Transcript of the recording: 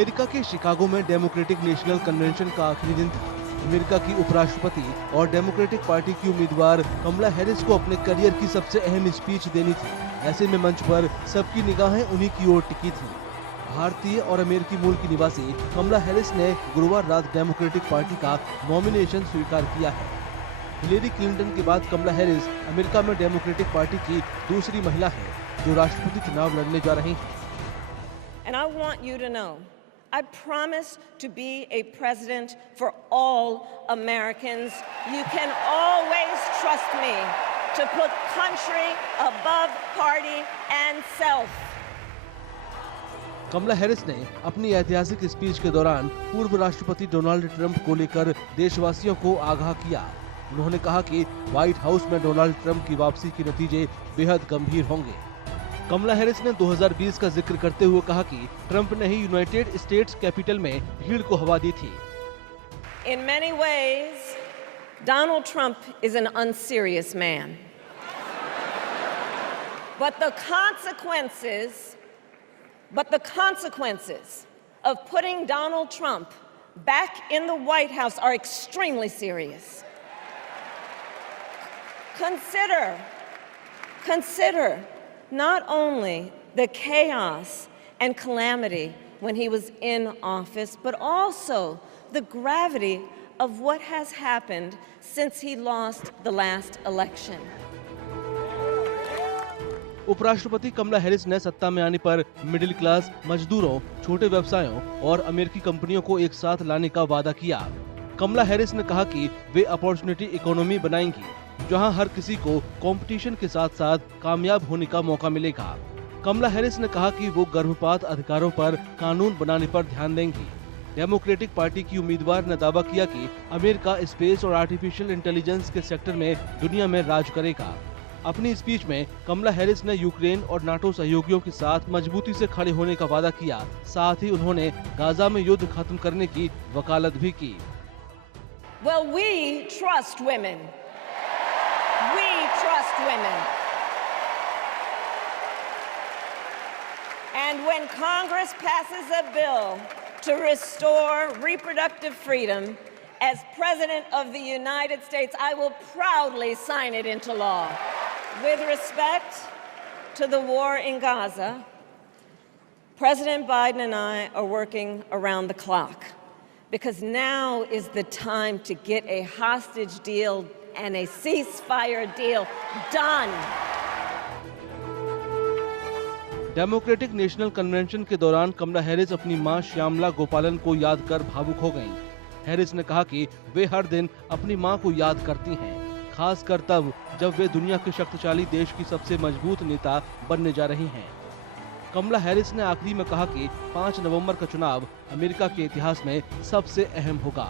America के Chicago में democratic national convention का आखिरी दिन था। अमेरिका की उपराष्ट्रपति और डेमोक्रेटिक पार्टी की उम्मीदवार कमला हैरिस को अपने करियर की सबसे अहम स्पीच देनी थी। ऐसे में मंच पर सबकी निगाहें उन्हीं की ओर टिकी थी। भारतीय और अमेरिकी मूल की निवासी कमला हैरिस ने गुरुवार रात डेमोक्रेटिक पार्टी का नॉमिनेशन स्वीकार किया है। हिलेरी क्लिंटन के बाद कमला हैरिस अमेरिका में डेमोक्रेटिक पार्टी की दूसरी महिला है जो राष्ट्रपति चुनाव लड़ने जा रही हैं। And I want you to know, I promise to be a president for all Americans. You can always trust me to put country above party and self. Kamala Harris ने अपनी ऐतिहासिक स्पीच के दौरान पूर्व राष्ट्रपति डोनाल्ड ट्रंप को लेकर देशवासियों को आगाह किया। उन्होंने कहा कि व्हाइट हाउस में डोनाल्ड ट्रंप की वापसी के नतीजे बेहद गंभीर होंगे। कमला हैरिस ने 2020 का जिक्र करते हुए कहा कि ट्रंप ने ही यूनाइटेड स्टेट्स कैपिटल में भीड़ को हवा दी थी। In many ways, Donald Trump is an unserious man. But the consequences of putting Donald Trump back in the White House are extremely serious. Consider not only the chaos and calamity when he was in office, but also the gravity of what has happened since he lost the last election. उपराष्ट्रपति कमला Harris ने सत्ता में आने पर middle class, मजदूरों, छोटे व्यवसायों और अमेरिकी कंपनियों को एक साथ लाने का वादा किया। कमला हैरिस ने कहा कि वे अपॉर्चुनिटी इकोनॉमी बनाएंगी, जहां हर किसी को कंपटीशन के साथ साथ कामयाब होने का मौका मिलेगा। कमला हैरिस ने कहा कि वो गर्भपात अधिकारों पर कानून बनाने पर ध्यान देंगी। डेमोक्रेटिक पार्टी की उम्मीदवार ने दावा किया कि अमेरिका स्पेस और आर्टिफिशियल इंटेलिजेंस के सेक्टर में दुनिया में राज करेगा। अपनी स्पीच में कमला हैरिस ने यूक्रेन और नाटो सहयोगियों के साथ मजबूती से खड़े होने का वादा किया। साथ ही उन्होंने गाजा में युद्ध खत्म करने की वकालत भी की। Well, we trust women. We trust women. And when Congress passes a bill to restore reproductive freedom, as President of the United States, I will proudly sign it into law. With respect to the war in Gaza, President Biden and I are working around the clock because now is the time to get a hostage deal and a ceasefire deal done. Democratic national convention के दौरान कमला Harris अपनी मां श्यामला गोपालन को याद कर भावुक हो गईं। हैरिस ने कहा कि वे हर दिन अपनी मां को याद करती हैं, खासकर तब जब वे दुनिया के शक्तिशाली देश की सबसे मजबूत नेता बनने जा रही हैं। कमला हैरिस ने आखिरी में कहा कि 5 नवंबर का चुनाव अमेरिका के इतिहास में सबसे अहम होगा।